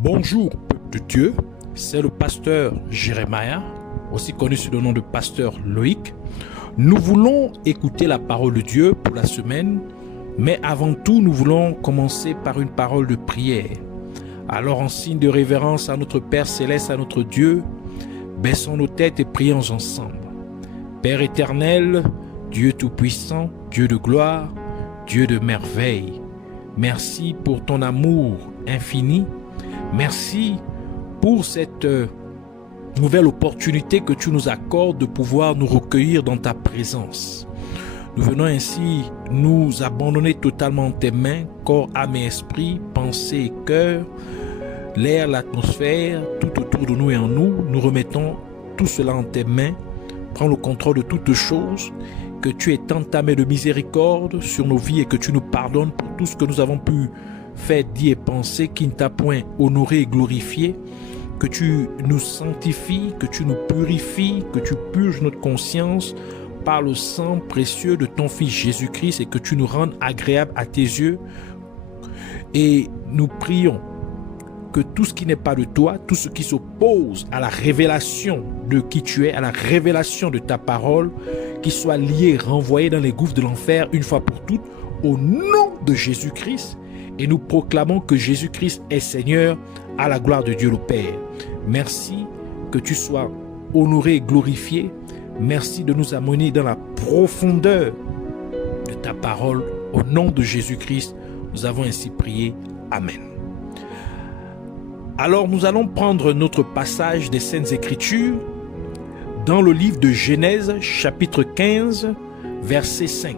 Bonjour peuple de Dieu, c'est le pasteur Jérémia, aussi connu sous le nom de pasteur Loïc. Nous voulons écouter la parole de Dieu pour la semaine, mais avant tout nous voulons commencer par une parole de prière. Alors en signe de révérence à notre Père Céleste, à notre Dieu, baissons nos têtes et prions ensemble. Père éternel, Dieu tout-puissant, Dieu de gloire, Dieu de merveille, merci pour ton amour infini. Merci pour cette nouvelle opportunité que tu nous accordes de pouvoir nous recueillir dans ta présence. Nous venons ainsi nous abandonner totalement en tes mains, corps, âme et esprit, pensée et cœur, l'air, l'atmosphère, tout autour de nous et en nous. Nous remettons tout cela en tes mains. Prends le contrôle de toutes choses, que tu étends ta main de miséricorde sur nos vies et que tu nous pardonnes pour tout ce que nous avons pu faire, dire et penser qui ne t'a point honoré et glorifié, que tu nous sanctifies, que tu nous purifies, que tu purges notre conscience par le sang précieux de ton Fils Jésus-Christ et que tu nous rendes agréables à tes yeux. Et nous prions que tout ce qui n'est pas de toi, tout ce qui s'oppose à la révélation de qui tu es, à la révélation de ta parole, qui soit lié, renvoyé dans les gouffres de l'enfer une fois pour toutes, au nom de Jésus-Christ. Et nous proclamons que Jésus-Christ est Seigneur à la gloire de Dieu le Père. Merci que tu sois honoré et glorifié. Merci de nous amener dans la profondeur de ta parole. Au nom de Jésus-Christ, nous avons ainsi prié. Amen. Alors nous allons prendre notre passage des Saintes Écritures dans le livre de Genèse, chapitre 15, verset 5.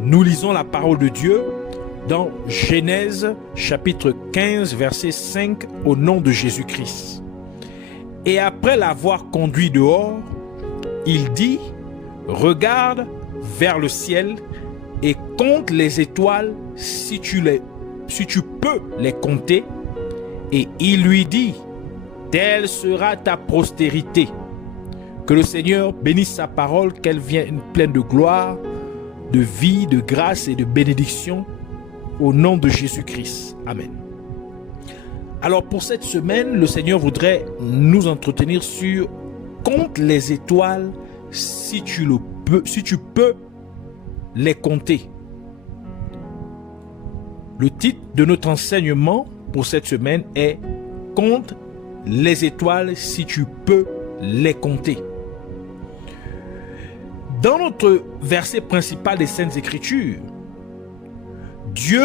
Nous lisons la parole de Dieu dans Genèse, chapitre 15, verset 5, au nom de Jésus-Christ. Et après l'avoir conduit dehors, il dit, « Regarde vers le ciel et compte les étoiles si tu peux les compter. » Et il lui dit, « Telle sera ta postérité. » Que le Seigneur bénisse sa parole, qu'elle vienne pleine de gloire, de vie, de grâce et de bénédiction, au nom de Jésus-Christ. Amen. Alors pour cette semaine, le Seigneur voudrait nous entretenir sur « Compte les étoiles si tu peux les compter ». Le titre de notre enseignement pour cette semaine est « Compte les étoiles si tu peux les compter ». Dans notre verset principal des Saintes Écritures, Dieu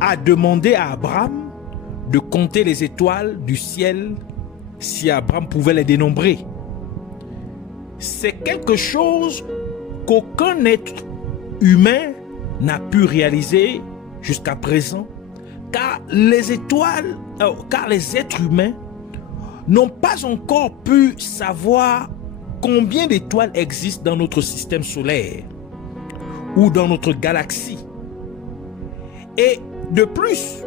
a demandé à Abraham de compter les étoiles du ciel si Abraham pouvait les dénombrer. C'est quelque chose qu'aucun être humain n'a pu réaliser jusqu'à présent, car les êtres humains n'ont pas encore pu savoir combien d'étoiles existent dans notre système solaire ou dans notre galaxie. Et de plus,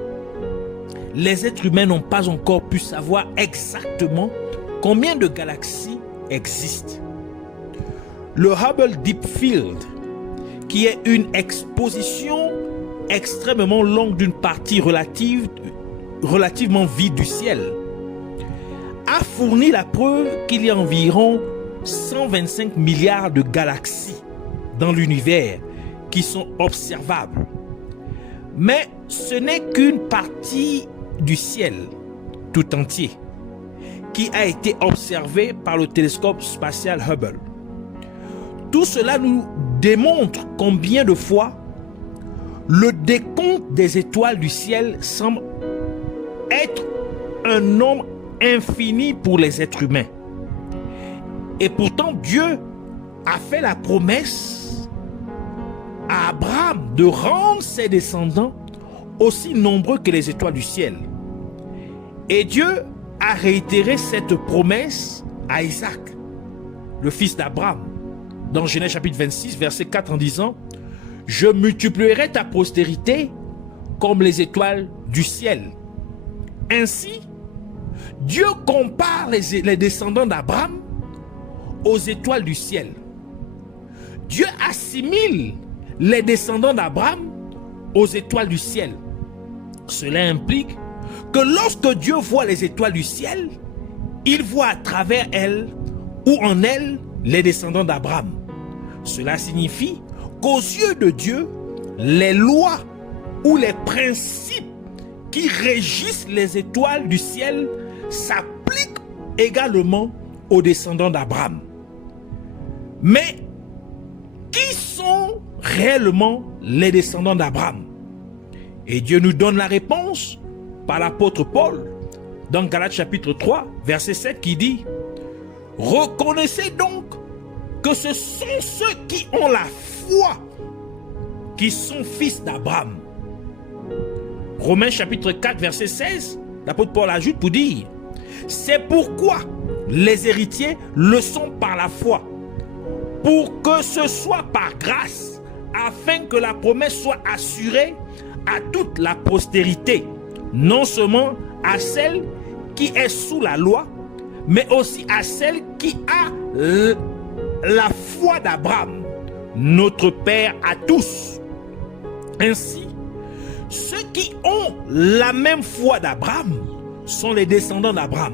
les êtres humains n'ont pas encore pu savoir exactement combien de galaxies existent. Le Hubble Deep Field, qui est une exposition extrêmement longue d'une partie relativement vide du ciel, a fourni la preuve qu'il y a environ 125 milliards de galaxies dans l'univers qui sont observables. Mais ce n'est qu'une partie du ciel tout entier qui a été observée par le télescope spatial Hubble. Tout cela nous démontre combien de fois le décompte des étoiles du ciel semble être un nombre infini pour les êtres humains. Et pourtant, Dieu a fait la promesse à Abraham de rendre ses descendants aussi nombreux que les étoiles du ciel. Et Dieu a réitéré cette promesse à Isaac, le fils d'Abraham, dans Genèse chapitre 26, verset 4, en disant « Je multiplierai ta postérité comme les étoiles du ciel. » Ainsi, Dieu compare les descendants d'Abraham aux étoiles du ciel. Dieu assimile les descendants d'Abraham aux étoiles du ciel. Cela implique que lorsque Dieu voit les étoiles du ciel, il voit à travers elles ou en elles les descendants d'Abraham. Cela signifie qu'aux yeux de Dieu, les lois ou les principes qui régissent les étoiles du ciel s'appliquent également aux descendants d'Abraham. Mais qui sont réellement les descendants d'Abraham? Et Dieu nous donne la réponse par l'apôtre Paul dans Galates chapitre 3, verset 7 qui dit: reconnaissez donc que ce sont ceux qui ont la foi qui sont fils d'Abraham. Romains chapitre 4, verset 16, l'apôtre Paul ajoute pour dire: c'est pourquoi les héritiers le sont par la foi, pour que ce soit par grâce, afin que la promesse soit assurée à toute la postérité, non seulement à celle qui est sous la loi, mais aussi à celle qui a la foi d'Abraham, notre Père à tous. Ainsi, ceux qui ont la même foi d'Abraham sont les descendants d'Abraham.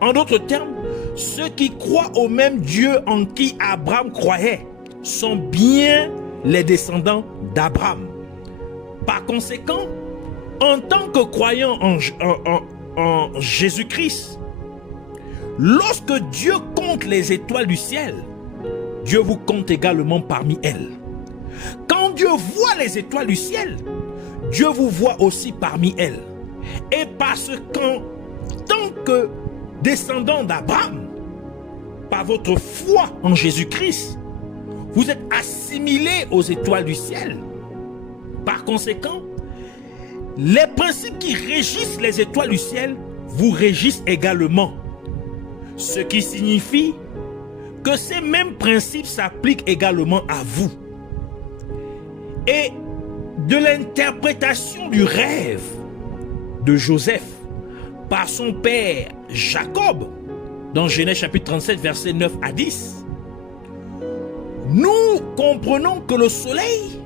En d'autres termes, ceux qui croient au même Dieu en qui Abraham croyait sont bien les descendants d'Abraham. Par conséquent, en tant que croyant en Jésus-Christ, lorsque Dieu compte les étoiles du ciel, Dieu vous compte également parmi elles. Quand Dieu voit les étoiles du ciel, Dieu vous voit aussi parmi elles. Et parce qu'en tant que descendant d'Abraham, par votre foi en Jésus-Christ, vous êtes assimilés aux étoiles du ciel. Par conséquent, les principes qui régissent les étoiles du ciel vous régissent également. Ce qui signifie que ces mêmes principes s'appliquent également à vous. Et de l'interprétation du rêve de Joseph par son père Jacob, dans Genèse chapitre 37, versets 9 à 10, nous comprenons que le soleil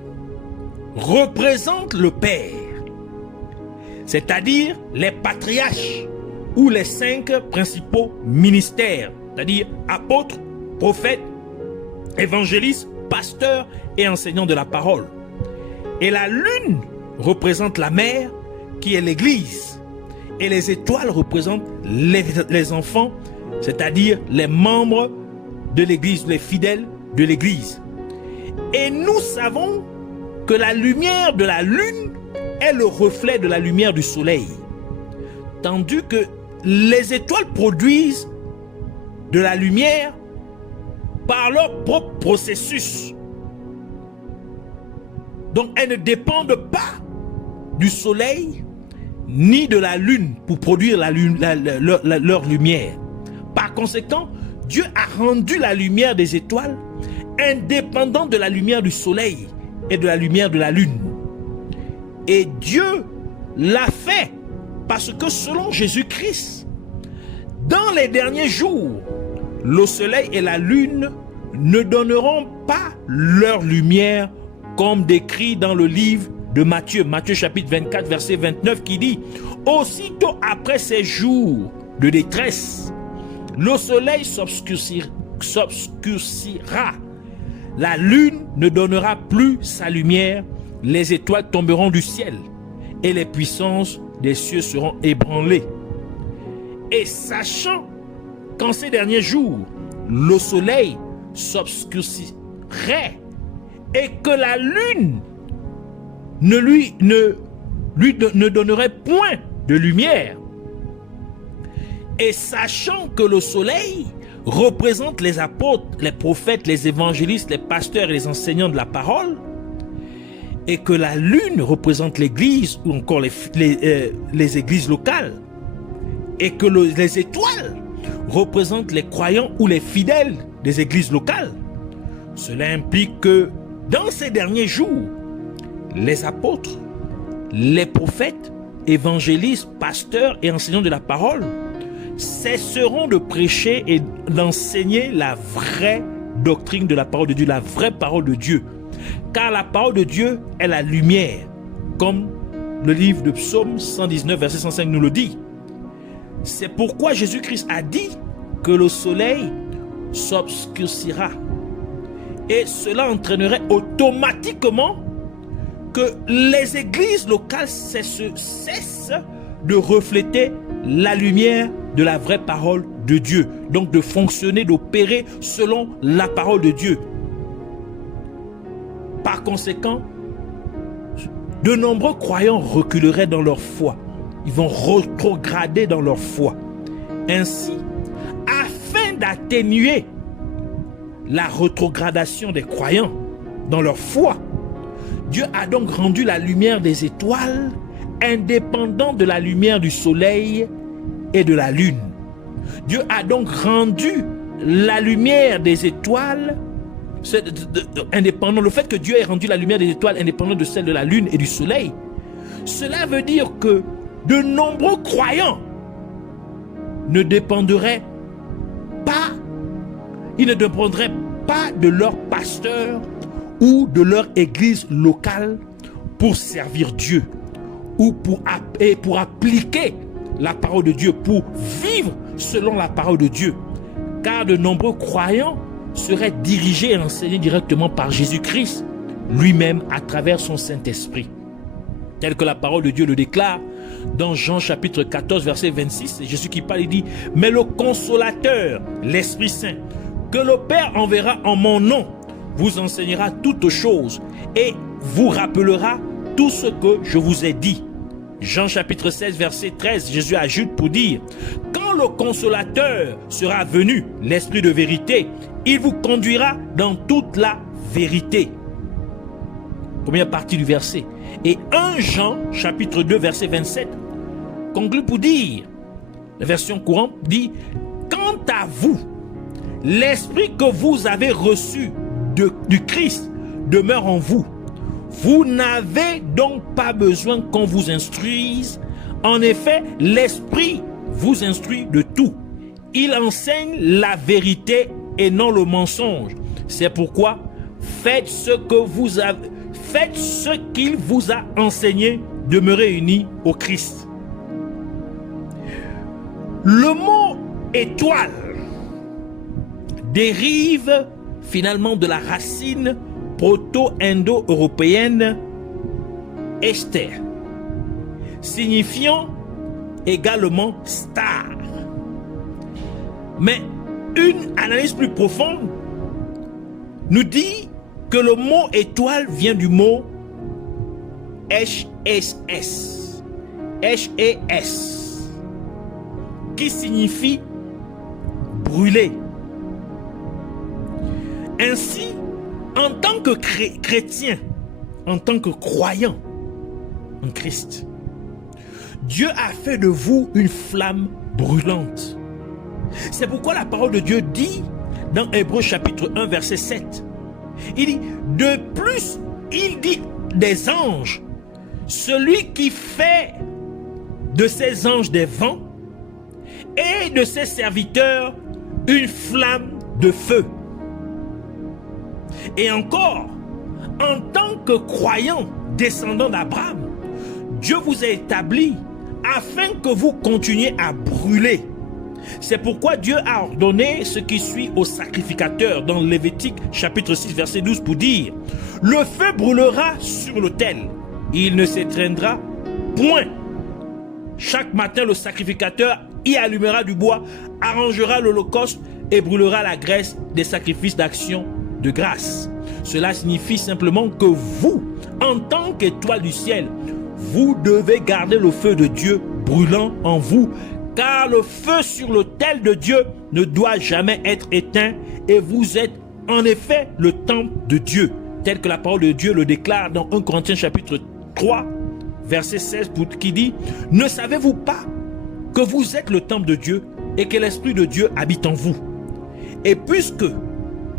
représente le Père, c'est-à-dire les patriarches ou les 5 principaux ministères, c'est-à-dire apôtres, prophètes, évangélistes, pasteurs et enseignants de la parole. Et la lune représente la mère qui est l'Église. Et les étoiles représentent les enfants, c'est-à-dire les membres de l'Église, les fidèles de l'Église. Et nous savons que la lumière de la lune est le reflet de la lumière du soleil. Tandis que les étoiles produisent de la lumière par leur propre processus. Donc elles ne dépendent pas du soleil ni de la lune pour produire leur lumière. Par conséquent, Dieu a rendu la lumière des étoiles indépendante de la lumière du soleil et de la lumière de la lune. Et Dieu l'a fait parce que selon Jésus-Christ, dans les derniers jours, le soleil et la lune ne donneront pas leur lumière comme décrit dans le livre de Matthieu, Matthieu chapitre 24, verset 29 qui dit: aussitôt après ces jours de détresse, le soleil s'obscurcira, la lune ne donnera plus sa lumière, les étoiles tomberont du ciel et les puissances des cieux seront ébranlées. Et sachant qu'en ces derniers jours, le soleil s'obscurcirait et que la lune ne donnerait point de lumière, et sachant que le soleil représente les apôtres, les prophètes, les évangélistes, les pasteurs et les enseignants de la parole, et que la lune représente l'église ou encore les églises locales, et que les étoiles représentent les croyants ou les fidèles des églises locales, cela implique que dans ces derniers jours, les apôtres, les prophètes, évangélistes, pasteurs et enseignants de la parole cesseront de prêcher et d'enseigner la vraie doctrine de la parole de Dieu, la vraie parole de Dieu. Car la parole de Dieu est la lumière, comme le livre de Psaume 119, verset 105 nous le dit. C'est pourquoi Jésus-Christ a dit que le soleil s'obscurcira. Et cela entraînerait automatiquement que les églises locales cessent de refléter la lumière de la vraie parole de Dieu. Donc de fonctionner, d'opérer selon la parole de Dieu. Par conséquent, de nombreux croyants reculeraient dans leur foi. Ils vont rétrograder dans leur foi. Ainsi, afin d'atténuer la rétrogradation des croyants dans leur foi, Dieu a donc rendu la lumière des étoiles indépendante de la lumière du soleil et de la lune. Dieu a donc rendu la lumière des étoiles indépendant. Le fait que Dieu ait rendu la lumière des étoiles indépendante de celle de la lune et du soleil, cela veut dire que de nombreux croyants ne dépendraient pas, ils ne dépendraient pas de leur pasteur ou de leur église locale pour servir Dieu ou pour appliquer la parole de Dieu, pour vivre selon la parole de Dieu. Car de nombreux croyants seraient dirigés et enseignés directement par Jésus-Christ lui-même à travers son Saint-Esprit. Tel que la parole de Dieu le déclare dans Jean chapitre 14 verset 26, c'est Jésus qui parle, il dit « Mais le consolateur, l'Esprit Saint, que le Père enverra en mon nom, vous enseignera toutes choses et vous rappellera tout ce que je vous ai dit. » Jean chapitre 16 verset 13, Jésus ajoute pour dire « Quand le consolateur sera venu, l'Esprit de vérité, il vous conduira dans toute la vérité. » Première partie du verset. Et 1 Jean chapitre 2 verset 27 conclut pour dire, la version courante dit « Quant à vous, l'Esprit que vous avez reçu du Christ demeure en vous. Vous n'avez donc pas besoin qu'on vous instruise. En effet, l'Esprit vous instruit de tout. Il enseigne la vérité et non le mensonge. C'est pourquoi faites ce qu'il vous a enseigné, demeurez unis au Christ. » Le mot étoile dérive finalement de la racine proto-indo-européenne Esther, signifiant également star. Mais une analyse plus profonde nous dit que le mot étoile vient du mot HSS, HES, qui signifie brûler. Ainsi, en tant que chrétien, en tant que croyant en Christ, Dieu a fait de vous une flamme brûlante. C'est pourquoi la parole de Dieu dit dans Hébreux chapitre 1 verset 7, il dit, de plus, il dit des anges, celui qui fait de ses anges des vents et de ses serviteurs une flamme de feu. Et encore, en tant que croyant descendant d'Abraham, Dieu vous a établi afin que vous continuiez à brûler. C'est pourquoi Dieu a ordonné ce qui suit aux sacrificateurs dans Lévitique chapitre 6 verset 12 pour dire « Le feu brûlera sur l'autel, il ne s'éteindra point. Chaque matin le sacrificateur y allumera du bois, arrangera l'holocauste et brûlera la graisse des sacrifices d'action de grâce. » Cela signifie simplement que vous, en tant qu'étoile du ciel, vous devez garder le feu de Dieu brûlant en vous, car le feu sur l'autel de Dieu ne doit jamais être éteint et vous êtes en effet le temple de Dieu, tel que la parole de Dieu le déclare dans 1 Corinthiens chapitre 3, verset 16, qui dit « Ne savez-vous pas que vous êtes le temple de Dieu et que l'Esprit de Dieu habite en vous ?» Et puisque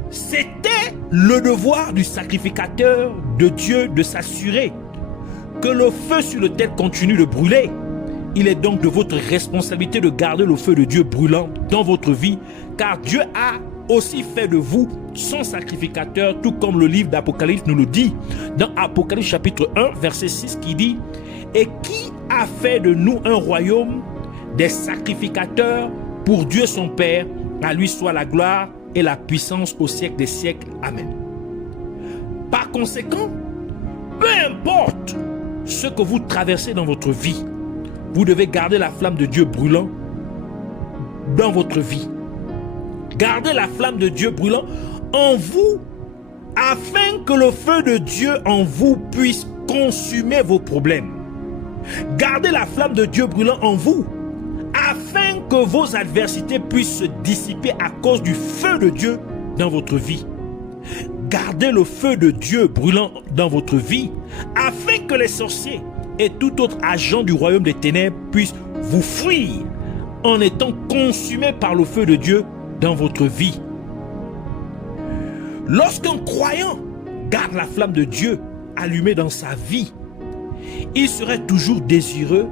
c'était le devoir du sacrificateur de Dieu de s'assurer que le feu sur l'autel continue de brûler, il est donc de votre responsabilité de garder le feu de Dieu brûlant dans votre vie, car Dieu a aussi fait de vous son sacrificateur, tout comme le livre d'Apocalypse nous le dit, dans Apocalypse chapitre 1, verset 6, qui dit « Et qui a fait de nous un royaume des sacrificateurs pour Dieu son Père? À lui soit la gloire et la puissance au siècle des siècles. Amen. Par conséquent, peu importe ce que vous traversez dans votre vie, vous devez garder la flamme de Dieu brûlant dans votre vie. Gardez la flamme de Dieu brûlant en vous, afin que le feu de Dieu en vous puisse consumer vos problèmes. Gardez la flamme de Dieu brûlant en vous, afin que vos adversités puissent se dissiper à cause du feu de Dieu dans votre vie. Gardez le feu de Dieu brûlant dans votre vie, afin que les sorciers et tout autre agent du royaume des ténèbres puissent vous fuir en étant consumés par le feu de Dieu dans votre vie. Lorsqu'un croyant garde la flamme de Dieu allumée dans sa vie, il serait toujours désireux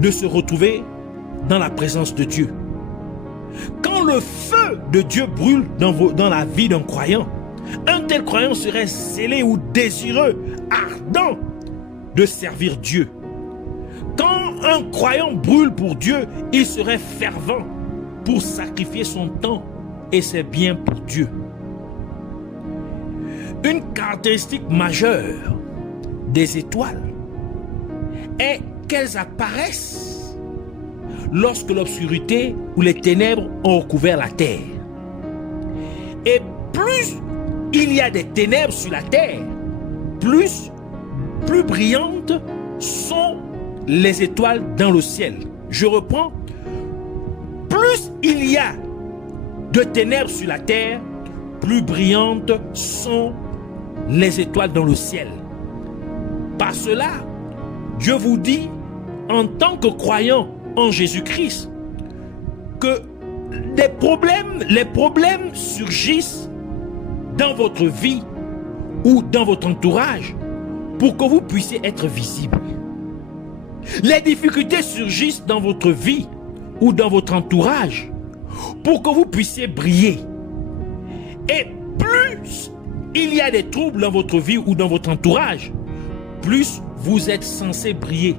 de se retrouver dans la présence de Dieu. Quand le feu de Dieu brûle dans la vie d'un croyant, un tel croyant serait zélé ou désireux, ardent de servir Dieu. Quand un croyant brûle pour Dieu, il serait fervent pour sacrifier son temps et ses biens pour Dieu. Une caractéristique majeure des étoiles est qu'elles apparaissent lorsque l'obscurité ou les ténèbres ont recouvert la terre. Et plus il y a des ténèbres sur la terre, plus brillantes sont les étoiles dans le ciel. Je reprends. Plus il y a de ténèbres sur la terre, plus brillantes sont les étoiles dans le ciel. Par cela, Dieu vous dit, en tant que croyant en Jésus-Christ, que les problèmes surgissent dans votre vie ou dans votre entourage pour que vous puissiez être visible. Les difficultés surgissent dans votre vie ou dans votre entourage pour que vous puissiez briller. Et plus il y a des troubles dans votre vie ou dans votre entourage, plus vous êtes censé briller.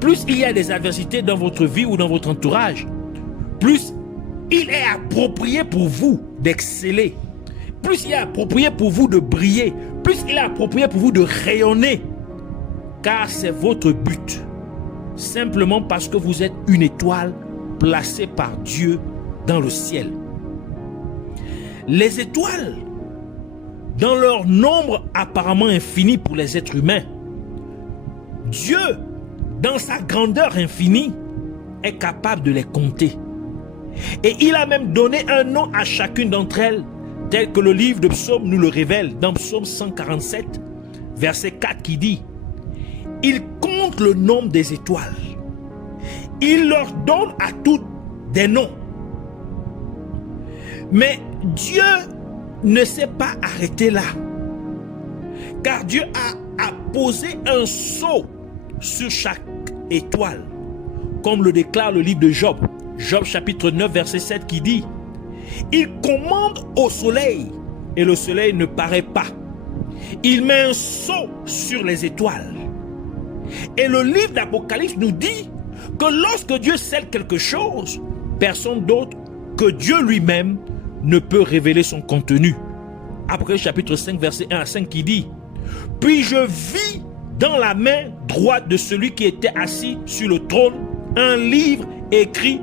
Plus il y a des adversités dans votre vie ou dans votre entourage, plus il est approprié pour vous d'exceller. Plus il est approprié pour vous de briller. Plus il est approprié pour vous de rayonner. Car c'est votre but. Simplement parce que vous êtes une étoile placée par Dieu dans le ciel. Les étoiles, dans leur nombre apparemment infini pour les êtres humains, Dieu, dans sa grandeur infinie, est capable de les compter. Et il a même donné un nom à chacune d'entre elles, tel que le livre de Psaume nous le révèle, dans Psaume 147, verset 4, qui dit: il compte le nombre des étoiles. Il leur donne à toutes des noms. Mais Dieu ne s'est pas arrêté là. Car Dieu a posé un sceau sur chaque étoile. Comme le déclare le livre de Job. Job chapitre 9 verset 7 qui dit: il commande au soleil et le soleil ne paraît pas. Il met un sceau sur les étoiles. Et le livre d'Apocalypse nous dit que lorsque Dieu scelle quelque chose, personne d'autre que Dieu lui-même ne peut révéler son contenu. Apocalypse chapitre 5 verset 1 à 5 qui dit: puis je vis dans la main droite de celui qui était assis sur le trône un livre écrit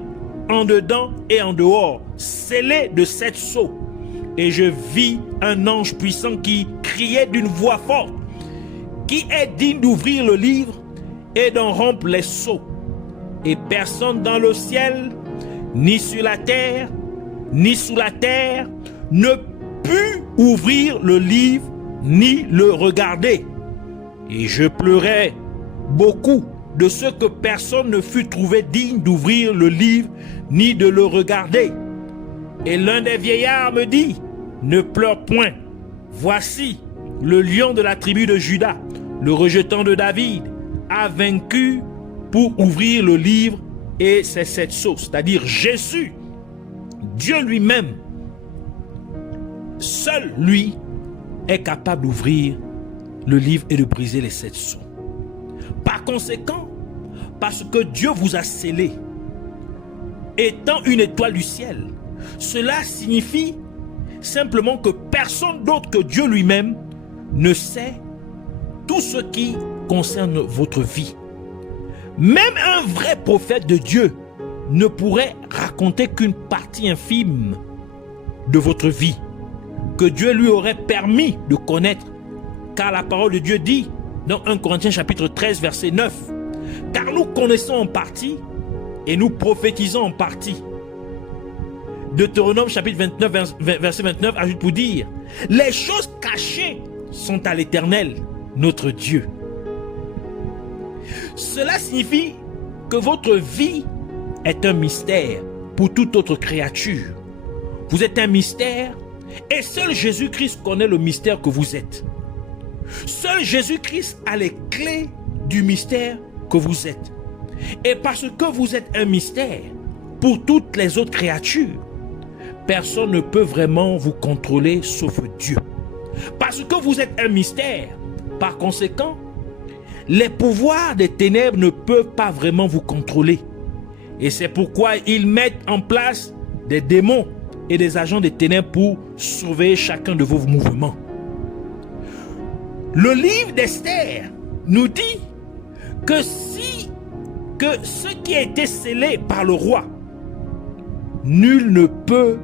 en dedans et en dehors, scellé de 7 sceaux. Et je vis un ange puissant qui criait d'une voix forte: qui est digne d'ouvrir le livre et d'en rompre les sceaux? Et personne dans le ciel, ni sur la terre, ni sous la terre, ne put ouvrir le livre, ni le regarder. Et je pleurais beaucoup de ce que personne ne fut trouvé digne d'ouvrir le livre, ni de le regarder. Et l'un des vieillards me dit: ne pleure point. Voici, le lion de la tribu de Juda, le rejetant de David, a vaincu pour ouvrir le livre et ses 7 sceaux. C'est-à-dire Jésus, Dieu lui-même, seul lui est capable d'ouvrir le livre et de briser les 7 sceaux. Par conséquent, parce que Dieu vous a scellé, étant une étoile du ciel, cela signifie simplement que personne d'autre que Dieu lui-même ne sait tout ce qui concerne votre vie. Même un vrai prophète de Dieu ne pourrait raconter qu'une partie infime de votre vie que Dieu lui aurait permis de connaître, car la parole de Dieu dit dans 1 Corinthiens chapitre 13 verset 9, car nous connaissons en partie et nous prophétisons en partie. Deutéronome chapitre 29 verset 29 ajoute pour dire, les choses cachées sont à l'Éternel, notre Dieu. Cela signifie que votre vie est un mystère pour toute autre créature. Vous êtes un mystère et seul Jésus-Christ connaît le mystère que vous êtes. Seul Jésus-Christ a les clés du mystère que vous êtes. Et parce que vous êtes un mystère pour toutes les autres créatures, personne ne peut vraiment vous contrôler sauf Dieu. Parce que vous êtes un mystère, par conséquent, les pouvoirs des ténèbres ne peuvent pas vraiment vous contrôler. Et c'est pourquoi ils mettent en place des démons et des agents des ténèbres pour surveiller chacun de vos mouvements. Le livre d'Esther nous dit que ce qui a été scellé par le roi, nul ne peut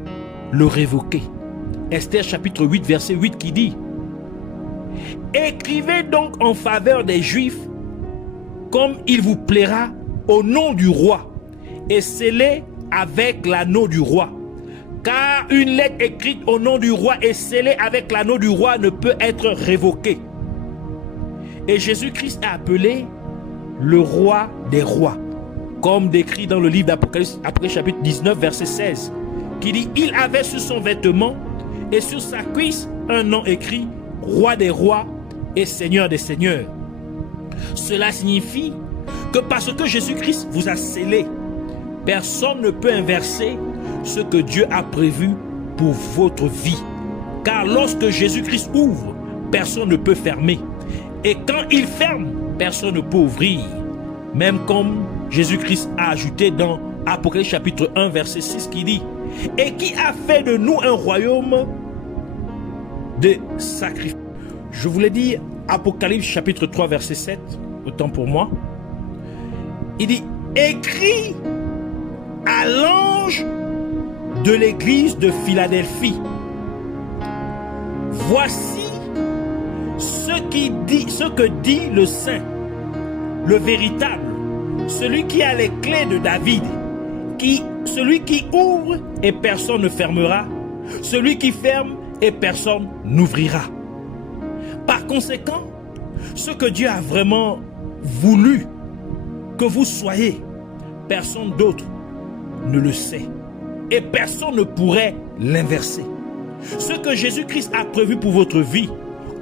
le révoquer. Esther chapitre 8 verset 8 qui dit, écrivez donc en faveur des Juifs comme il vous plaira au nom du roi et scellez avec l'anneau du roi. Car une lettre écrite au nom du roi et scellée avec l'anneau du roi ne peut être révoquée. Et Jésus-Christ est appelé le roi des rois, comme décrit dans le livre d'Apocalypse, Apocalypse chapitre 19 verset 16, qui dit, il avait sur son vêtement et sur sa cuisse un nom écrit, roi des rois et seigneur des seigneurs. Cela signifie que parce que Jésus-Christ vous a scellé, personne ne peut inverser ce que Dieu a prévu pour votre vie. Car lorsque Jésus-Christ ouvre, personne ne peut fermer. Et quand il ferme, personne ne peut ouvrir. Même comme Jésus-Christ a ajouté dans Apocalypse chapitre 1 verset 6 qui dit, et qui a fait de nous un royaume de sacrifice. Je voulais dire Apocalypse chapitre 3 verset 7, autant pour moi. Il dit, écrit à l'ange de l'église de Philadelphie, voici ce que dit le saint, le véritable, celui qui a les clés de David, celui qui ouvre et personne ne fermera, celui qui ferme et personne n'ouvrira. Par conséquent, ce que Dieu a vraiment voulu que vous soyez, personne d'autre ne le sait. Et personne ne pourrait l'inverser. Ce que Jésus-Christ a prévu pour votre vie,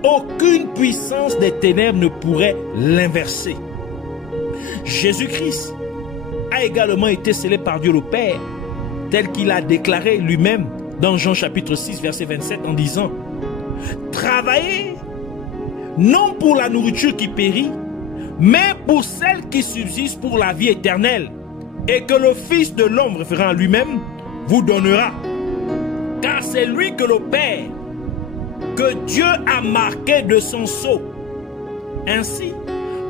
aucune puissance des ténèbres ne pourrait l'inverser. Jésus-Christ a également été scellé par Dieu le Père, tel qu'il a déclaré lui-même dans Jean chapitre 6 verset 27 en disant, travaillez non pour la nourriture qui périt, mais pour celle qui subsiste pour la vie éternelle, et que le Fils de l'homme, référant à lui-même, vous donnera. Car c'est lui que le Père, que Dieu a marqué de son sceau. Ainsi,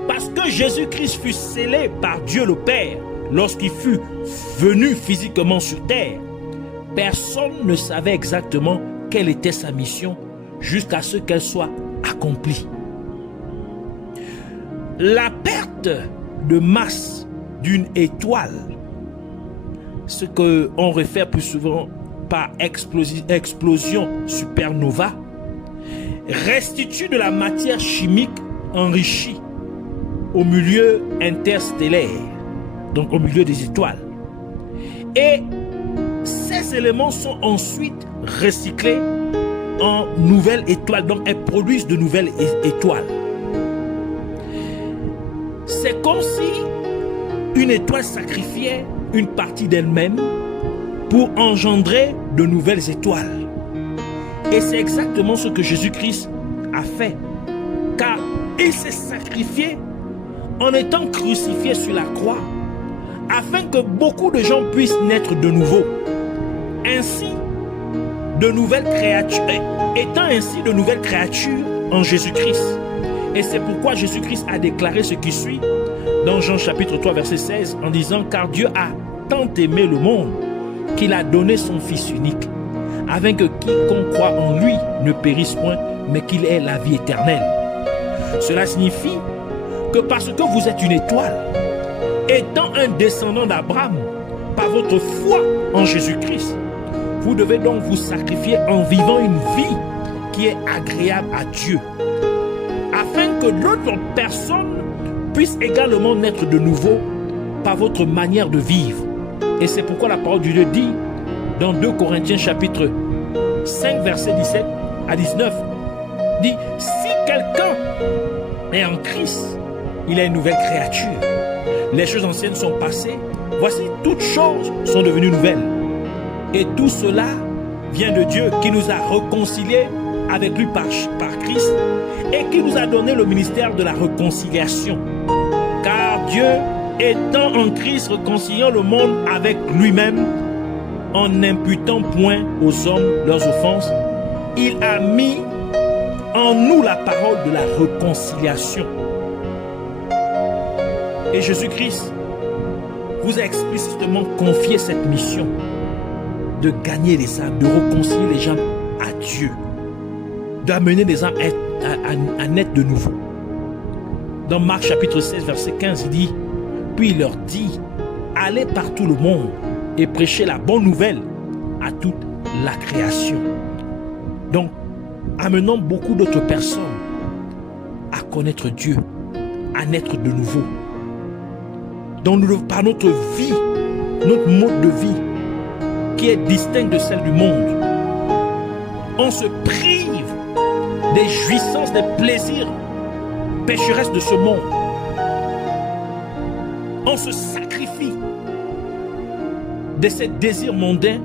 parce que Jésus-Christ fut scellé par Dieu le Père lorsqu'il fut venu physiquement sur terre, personne ne savait exactement quelle était sa mission jusqu'à ce qu'elle soit accomplie. La perte de masse d'une étoile, ce qu'on réfère plus souvent par explosion supernova, restitue de la matière chimique enrichie au milieu interstellaire, donc au milieu des étoiles. Et ces éléments sont ensuite recyclés en nouvelles étoiles, donc elles produisent de nouvelles étoiles. C'est comme si une étoile sacrifiait une partie d'elle-même pour engendrer de nouvelles étoiles. Et c'est exactement ce que Jésus-Christ a fait, car il s'est sacrifié en étant crucifié sur la croix, afin que beaucoup de gens puissent naître de nouveau. Ainsi, de nouvelles créatures, étant ainsi de nouvelles créatures en Jésus-Christ. Et c'est pourquoi Jésus-Christ a déclaré ce qui suit dans Jean chapitre 3 verset 16 en disant « Car Dieu a tant aimé le monde qu'il a donné son Fils unique, afin que quiconque croit en lui ne périsse point, mais qu'il ait la vie éternelle. » Cela signifie que parce que vous êtes une étoile, étant un descendant d'Abraham, par votre foi en Jésus-Christ, vous devez donc vous sacrifier en vivant une vie qui est agréable à Dieu, afin que d'autres personnes puissent également naître de nouveau par votre manière de vivre. Et c'est pourquoi la parole de Dieu dit dans 2 Corinthiens chapitre 5 verset 17 à 19, dit « Si quelqu'un est en Christ, il est une nouvelle créature. Les choses anciennes sont passées, voici toutes choses sont devenues nouvelles. » Et tout cela vient de Dieu qui nous a réconciliés avec lui par Christ et qui nous a donné le ministère de la réconciliation. Car Dieu, étant en Christ réconciliant le monde avec lui-même, en n'imputant point aux hommes leurs offenses, il a mis en nous la parole de la réconciliation. Et Jésus-Christ vous a explicitement confié cette mission de gagner les âmes, de réconcilier les gens à Dieu, d'amener les âmes à naître de nouveau. Dans Marc chapitre 16 verset 15, il dit « Puis il leur dit, allez par tout le monde et prêchez la bonne nouvelle à toute la création. » Donc, amenons beaucoup d'autres personnes à connaître Dieu, à naître de nouveau. Donc, par notre vie, notre mode de vie, qui est distinct de celle du monde, on se prive des jouissances, des plaisirs pécheresses de ce monde. On se sacrifie de ces désirs mondains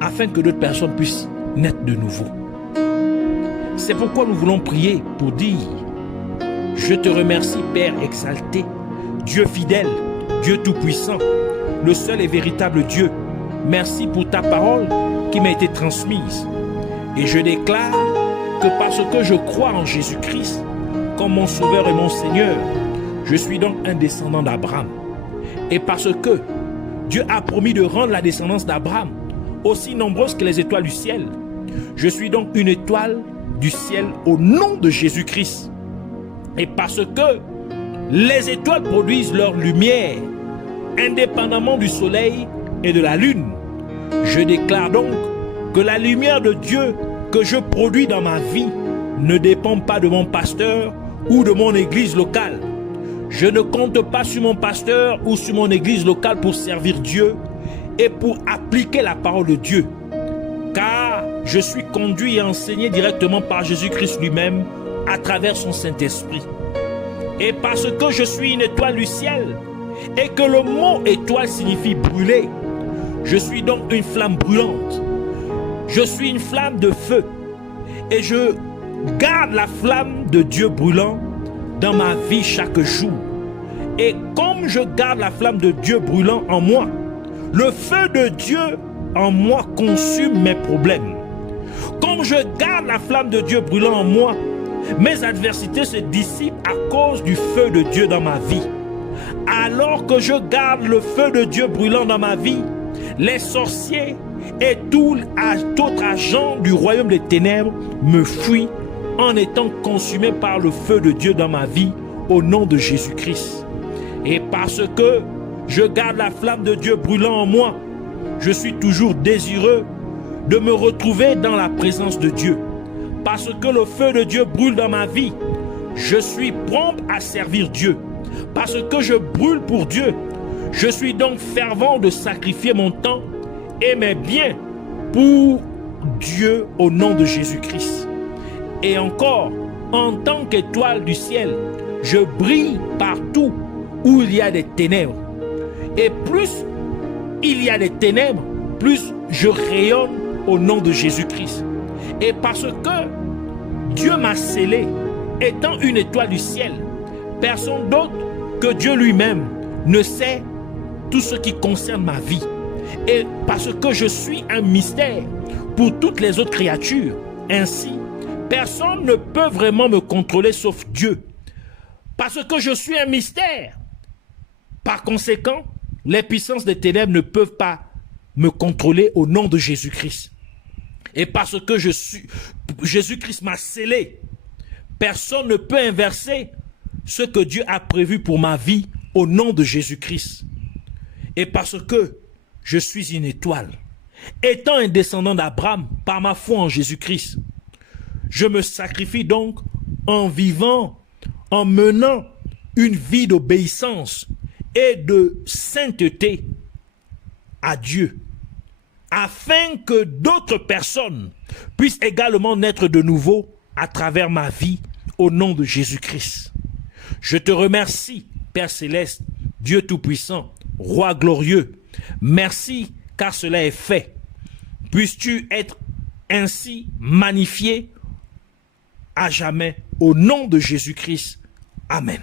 afin que d'autres personnes puissent naître de nouveau. C'est pourquoi nous voulons prier pour dire « Je te remercie, Père exalté, Dieu fidèle, Dieu tout-puissant, le seul et véritable Dieu. Merci pour ta parole qui m'a été transmise. Et je déclare que parce que je crois en Jésus-Christ comme mon Sauveur et mon Seigneur, je suis donc un descendant d'Abraham. Et parce que Dieu a promis de rendre la descendance d'Abraham aussi nombreuse que les étoiles du ciel, je suis donc une étoile du ciel au nom de Jésus-Christ. Et parce que les étoiles produisent leur lumière indépendamment du soleil et de la lune, je déclare donc que la lumière de Dieu que je produis dans ma vie ne dépend pas de mon pasteur ou de mon église locale. Je ne compte pas sur mon pasteur ou sur mon église locale pour servir Dieu et pour appliquer la parole de Dieu, car je suis conduit et enseigné directement par Jésus-Christ lui-même à travers son Saint-Esprit. Et parce que je suis une étoile du ciel et que le mot étoile signifie brûler, je suis donc une flamme brûlante. Je suis une flamme de feu et je garde la flamme de Dieu brûlant dans ma vie chaque jour. Et comme je garde la flamme de Dieu brûlant en moi, le feu de Dieu en moi consume mes problèmes. Comme je garde la flamme de Dieu brûlant en moi, mes adversités se dissipent à cause du feu de Dieu dans ma vie. Alors que je garde le feu de Dieu brûlant dans ma vie, les sorciers et tout autre agent du royaume des ténèbres me fuient en étant consumés par le feu de Dieu dans ma vie au nom de Jésus-Christ. Et parce que je garde la flamme de Dieu brûlant en moi, je suis toujours désireux de me retrouver dans la présence de Dieu. Parce que le feu de Dieu brûle dans ma vie, je suis prompt à servir Dieu. Parce que je brûle pour Dieu, je suis donc fervent de sacrifier mon temps et mes biens pour Dieu au nom de Jésus-Christ. Et encore, en tant qu'étoile du ciel, je brille partout où il y a des ténèbres. Et plus il y a des ténèbres, plus je rayonne au nom de Jésus-Christ. Et parce que Dieu m'a scellé, étant une étoile du ciel, Personne d'autre que Dieu lui-même ne sait tout ce qui concerne ma vie. Et parce que je suis un mystère pour toutes les autres créatures, ainsi, personne ne peut vraiment me contrôler sauf Dieu. Parce que je suis un mystère. Par conséquent, les puissances des ténèbres ne peuvent pas me contrôler au nom de Jésus-Christ. Et parce que Jésus-Christ m'a scellé, personne ne peut inverser ce que Dieu a prévu pour ma vie au nom de Jésus-Christ. Et parce que je suis une étoile, étant un descendant d'Abraham par ma foi en Jésus-Christ, je me sacrifie donc en vivant, en menant une vie d'obéissance et de sainteté à Dieu, afin que d'autres personnes puissent également naître de nouveau à travers ma vie au nom de Jésus-Christ. Je te remercie, Père Céleste, Dieu Tout-Puissant, Roi glorieux. Merci car cela est fait. Puisses-tu être ainsi magnifié à jamais au nom de Jésus-Christ. Amen.